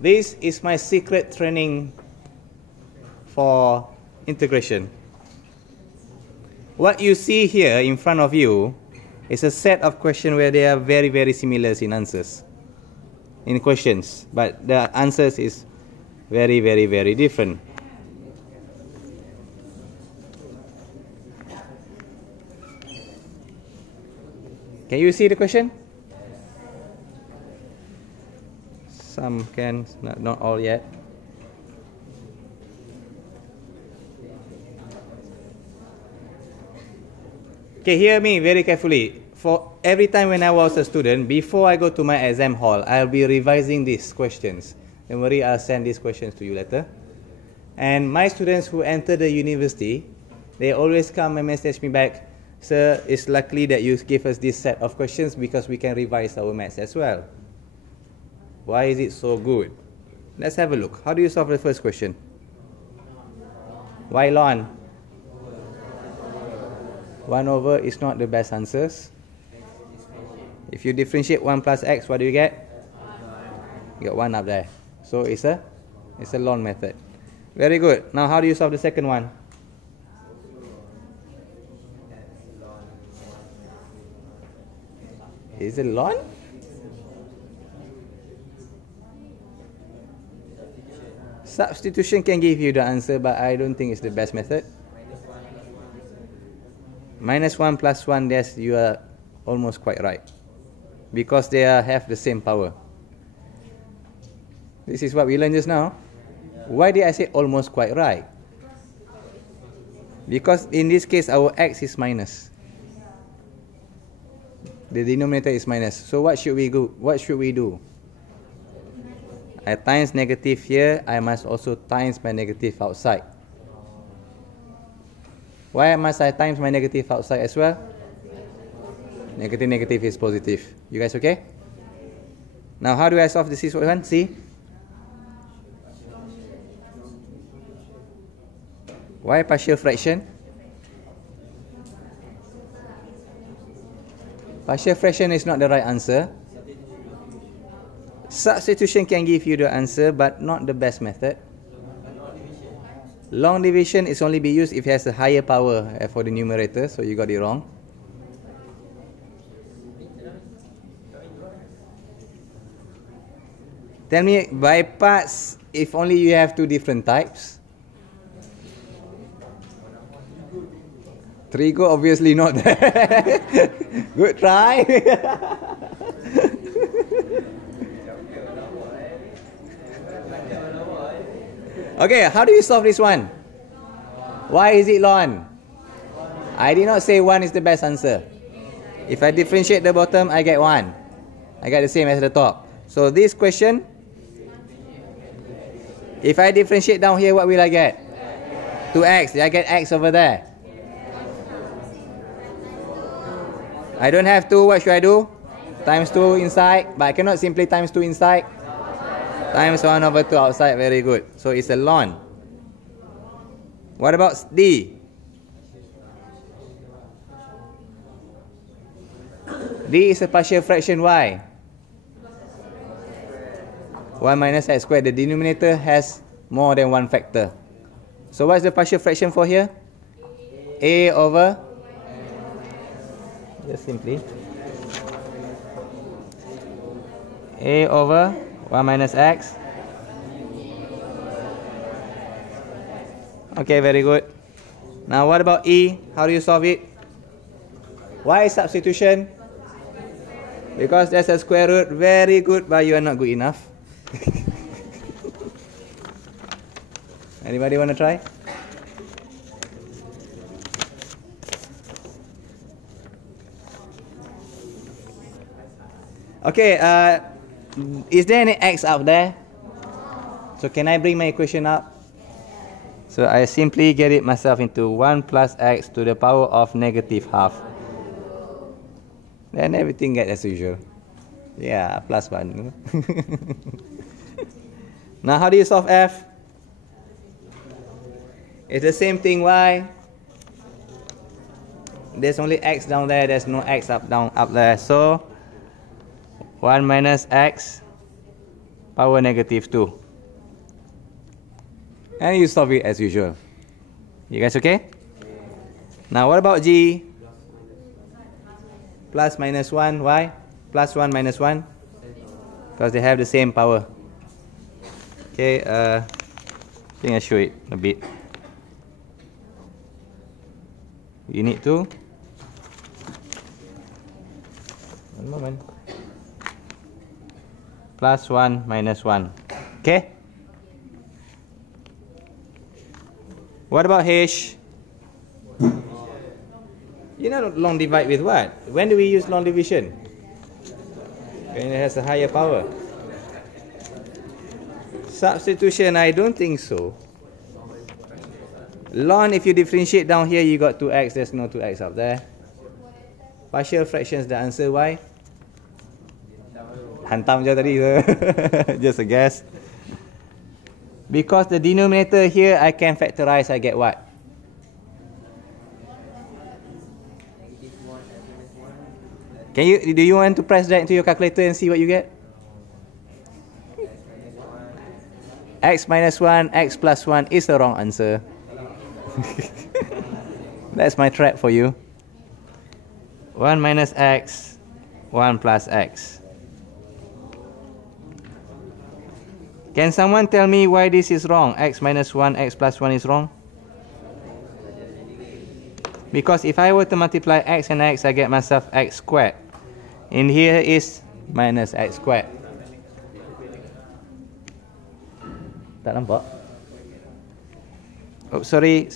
This is my secret training for integration. What you see here in front of you is a set of questions where they are very, very similar in answers, in questions, but the answers is very, very, very different. Can you see the question? Some can, not all yet. Okay, hear me very carefully. For every time when I was a student, before I go to my exam hall, I'll be revising these questions. Don't worry, I'll send these questions to you later. And my students who enter the university, they always come and message me back, "Sir, it's lucky that you give us this set of questions because we can revise our maths as well." Why is it so good? Let's have a look. How do you solve the first question? Why ln? 1 over is not the best answers. If you differentiate 1 plus x, what do you get? You got 1 up there. So it's a ln method. Very good. Now how do you solve the second one? Is it ln? Substitution can give you the answer, but I don't think it's the best method. Minus 1 plus 1, yes, you are almost quite right. Because they have the same power. This is what we learned just now. Why did I say almost quite right? Because in this case, our x is minus. The denominator is minus. So what should we do? What should we do? I times negative here, I must also times my negative outside. Why must I times my negative outside as well? Negative is positive. You guys okay? Now how do I solve this one? See? Why partial fraction? Partial fraction is not the right answer. Substitution can give you the answer, but not the best method. Long division is only be used if it has a higher power for the numerator, so you got it wrong. Tell me, by parts, if only you have 2 different types. Trigo obviously not there. Good try. Okay, how do you solve this one? Why is it ln? I did not say 1 is the best answer. If I differentiate the bottom, I get 1. I get the same as the top. So this question, if I differentiate down here, what will I get? 2x. I get x over there. I don't have 2. What should I do? Times 2 inside. But I cannot simply times 2 inside. Times 1 over 2 outside. Very good. So it's a ln. What about D? D is a partial fraction. Why? 1 minus x squared. The denominator has more than one factor. So what's the partial fraction for here? A over, just simply A over 1 minus x. Okay, very good. Now what about E? How do you solve it? Why substitution? Because there's a square root. Very good, but you are not good enough. Anybody want to try? Okay, is there any x out there? So can I bring my equation up? So I simply get it myself into 1 plus x to the power of negative half. Then everything gets as usual. Yeah, plus 1. Now how do you solve f? It's the same thing. Why? There's only x down there. There's no x up there. So 1 minus x power negative 2. And you solve it as usual. You guys okay? Now what about G? Plus minus 1, why? Plus 1 minus 1? Because they have the same power. Okay, I think I show it a bit. You need to. One moment. Plus 1 minus 1. Okay? What about H? You know long divide with what? When do we use long division? When it has a higher power. Substitution, I don't think so. Ln, if you differentiate down here, you got 2x, there's no 2x up there. Partial fractions, the answer why? Hantam je tadi. Just a guess. Because the denominator here, I can factorize, I get what? Do you want to press that into your calculator and see what you get? X minus 1, x plus 1 is the wrong answer. That's my trap for you. 1 minus x, 1 plus x. Can someone tell me why this is wrong? X minus 1, x plus 1 is wrong? Because if I were to multiply x and x, I get myself x squared. In here is minus x squared. Tak nampak? Oh, sorry.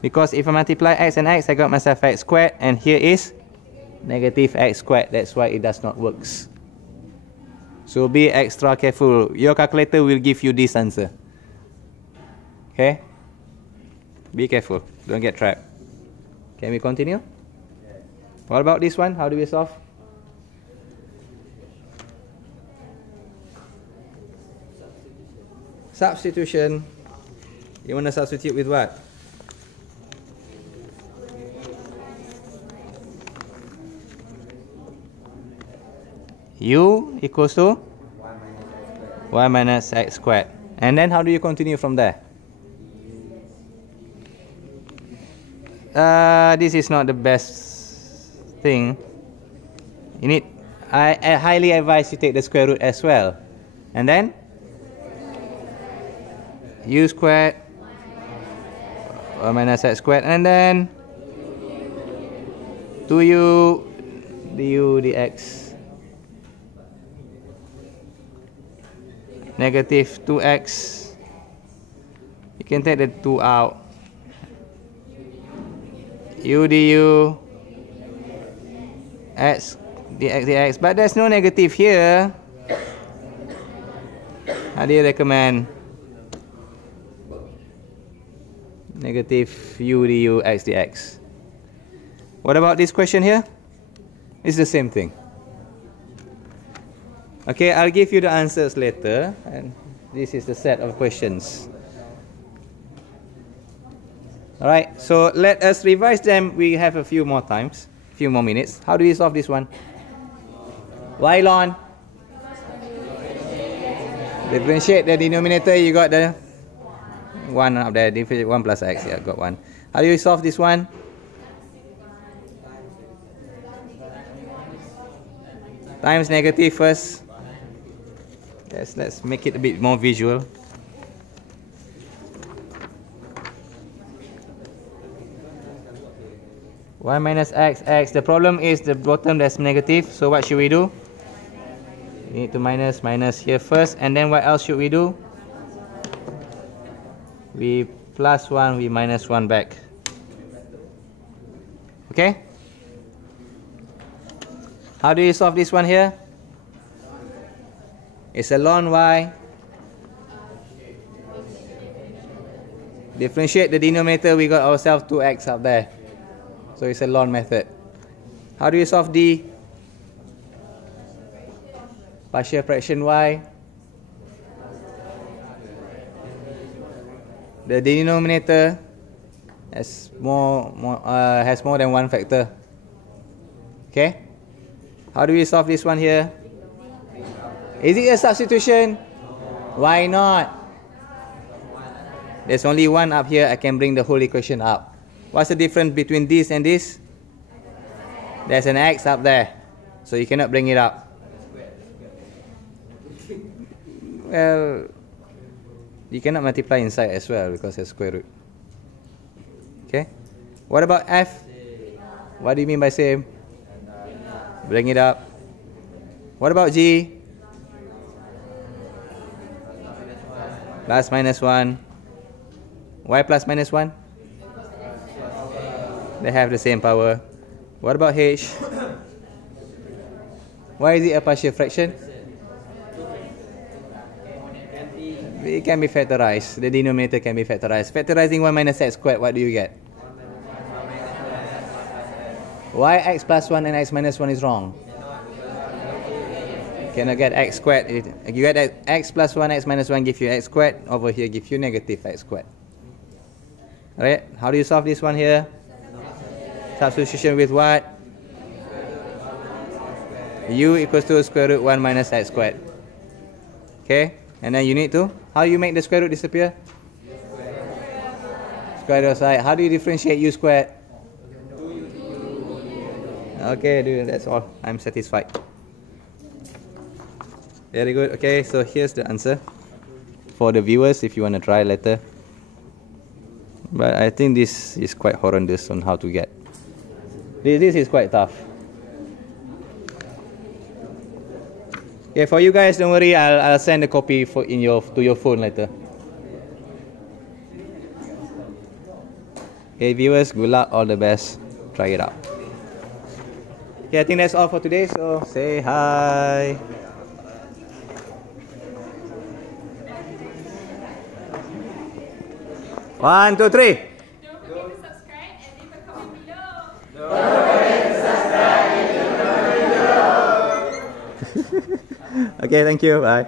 Because if I multiply x and x, I got myself x squared, and here is negative x squared. That's why it does not work. So be extra careful. Your calculator will give you this answer. Okay? Be careful. Don't get trapped. Can we continue? What about this one? How do we solve? Substitution. You want to substitute with what? U equals to 1 minus x squared. And then how do you continue from there? This is not the best thing. I highly advise you take the square root as well. And then u squared 1 minus x squared, and then 2u du dx negative 2x. You can take the 2 out. U du x dx, but there's no negative here. How do you recommend? Negative u du x dx. What about this question here? It's the same thing. Okay, I'll give you the answers later, and this is the set of questions. Alright, so let us revise them. We have a few more minutes. How do we solve this one? Y ln. Differentiate the denominator, you got the 1 up there, differentiate 1 plus x, yeah, got 1. How do you solve this one? Times negative first. Yes, let's make it a bit more visual. Y minus x, x. The problem is the bottom that's negative, so what should we do? We need to minus here first, and then what else should we do? We plus 1, we minus 1 back. Okay? How do you solve this one here? It's a ln y. Differentiate the denominator, we got ourselves 2x up there. So it's a ln method. How do you solve d? Partial fraction y. The denominator has more than one factor. Okay? How do we solve this one here? Is it a substitution? Why not? There's only one up here. I can bring the whole equation up. What's the difference between this and this? There's an x up there, so you cannot bring it up. Well, you cannot multiply inside as well because it's square root. Okay. What about f? What do you mean by same? Bring it up. What about g? Plus minus 1. Why plus minus 1? They have the same power. What about h? Why is it a partial fraction? It can be factorized. The denominator can be factorized. Factorizing 1 minus x squared, what do you get? Why x plus 1 and x minus 1 is wrong? You cannot get x squared. You get x plus 1, x minus 1 give you x squared. Over here give you negative x squared. Alright, how do you solve this one here? Substitution with what? U equals to square root 1 minus x squared. Okay, and then you need to, how you make the square root disappear? Square root side. How do you differentiate u squared? Okay, dude, that's all. I'm satisfied. Very good. Okay, so here's the answer for the viewers if you want to try later. But I think this is quite horrendous on how to get. This is quite tough. Okay, for you guys, don't worry. I'll send a copy to your phone later. Okay, viewers, good luck. All the best. Try it out. Okay, I think that's all for today. So say hi. One, two, three. Don't forget to subscribe and leave a comment below. Don't forget to subscribe and leave a comment below. Okay, thank you. Bye.